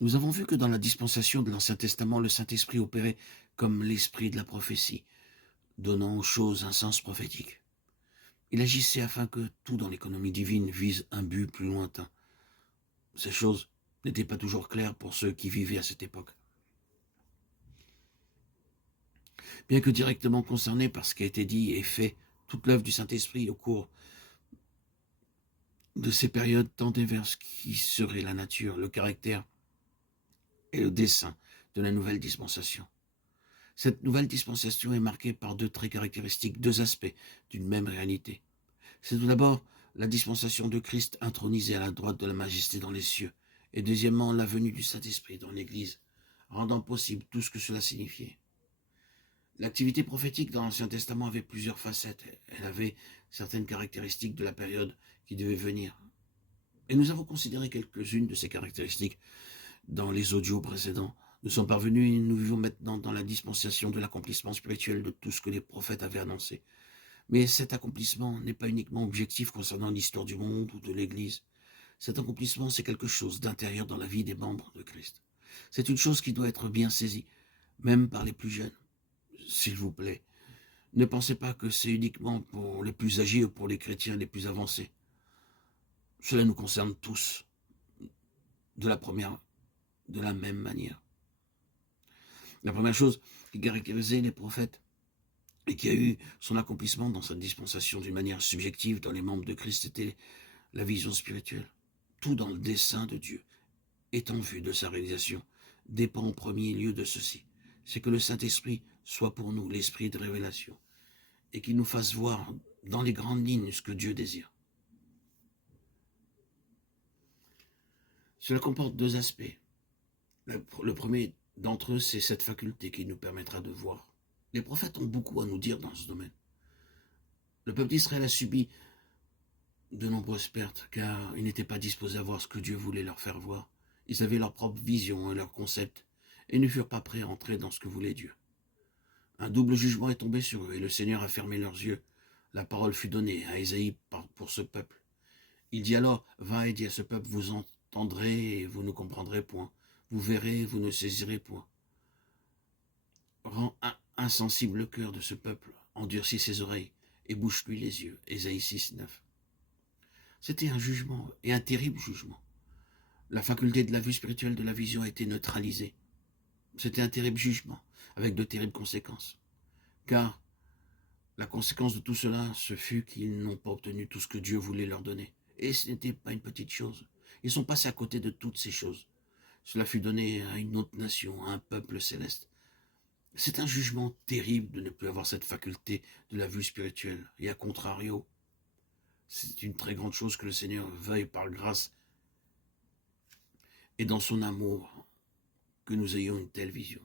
Nous avons vu que dans la dispensation de l'Ancien Testament, le Saint-Esprit opérait comme l'esprit de la prophétie, donnant aux choses un sens prophétique. Il agissait afin que tout dans l'économie divine vise un but plus lointain. Ces choses n'étaient pas toujours claires pour ceux qui vivaient à cette époque. Bien que directement concernés par ce qui a été dit et fait, toute l'œuvre du Saint-Esprit au cours de ces périodes tendait vers ce qui serait la nature, le caractère et le dessein de la nouvelle dispensation. Cette nouvelle dispensation est marquée par deux traits caractéristiques, deux aspects d'une même réalité. C'est tout d'abord la dispensation de Christ intronisé à la droite de la majesté dans les cieux, et deuxièmement la venue du Saint-Esprit dans l'Église, rendant possible tout ce que cela signifiait. L'activité prophétique dans l'Ancien Testament avait plusieurs facettes. Elle avait certaines caractéristiques de la période qui devait venir. Et nous avons considéré quelques-unes de ces caractéristiques dans les audios précédents. Nous sommes parvenus et nous vivons maintenant dans la dispensation de l'accomplissement spirituel de tout ce que les prophètes avaient annoncé. Mais cet accomplissement n'est pas uniquement objectif concernant l'histoire du monde ou de l'Église. Cet accomplissement, c'est quelque chose d'intérieur dans la vie des membres de Christ. C'est une chose qui doit être bien saisie, même par les plus jeunes. S'il vous plaît, ne pensez pas que c'est uniquement pour les plus âgés ou pour les chrétiens les plus avancés. Cela nous concerne tous, de la même manière. La première chose qui caractérisait les prophètes et qui a eu son accomplissement dans sa dispensation d'une manière subjective dans les membres de Christ était la vision spirituelle. Tout dans le dessein de Dieu est en vue de sa réalisation, dépend en premier lieu de ceci. C'est que le Saint-Esprit soit pour nous l'esprit de révélation et qu'il nous fasse voir dans les grandes lignes ce que Dieu désire. Cela comporte deux aspects. Le premier d'entre eux, c'est cette faculté qui nous permettra de voir. Les prophètes ont beaucoup à nous dire dans ce domaine. Le peuple d'Israël a subi de nombreuses pertes, car ils n'étaient pas disposés à voir ce que Dieu voulait leur faire voir. Ils avaient leur propre vision et leurs concepts, et ne furent pas prêts à entrer dans ce que voulait Dieu. Un double jugement est tombé sur eux, et le Seigneur a fermé leurs yeux. La parole fut donnée à Ésaïe pour ce peuple. Il dit alors, va et dis à ce peuple, vous entendrez et vous ne comprendrez point. Vous verrez et vous ne saisirez point. Rends insensible le cœur de ce peuple, endurcis ses oreilles, et bouche-lui les yeux. Ésaïe 6, 9. C'était un jugement, et un terrible jugement. La faculté de la vue spirituelle de la vision a été neutralisée. C'était un terrible jugement, avec de terribles conséquences. Car la conséquence de tout cela, ce fut qu'ils n'ont pas obtenu tout ce que Dieu voulait leur donner. Et ce n'était pas une petite chose. Ils sont passés à côté de toutes ces choses. Cela fut donné à une autre nation, à un peuple céleste. C'est un jugement terrible de ne plus avoir cette faculté de la vue spirituelle. Et à contrario, c'est une très grande chose que le Seigneur veuille par grâce et dans son amour que nous ayons une telle vision.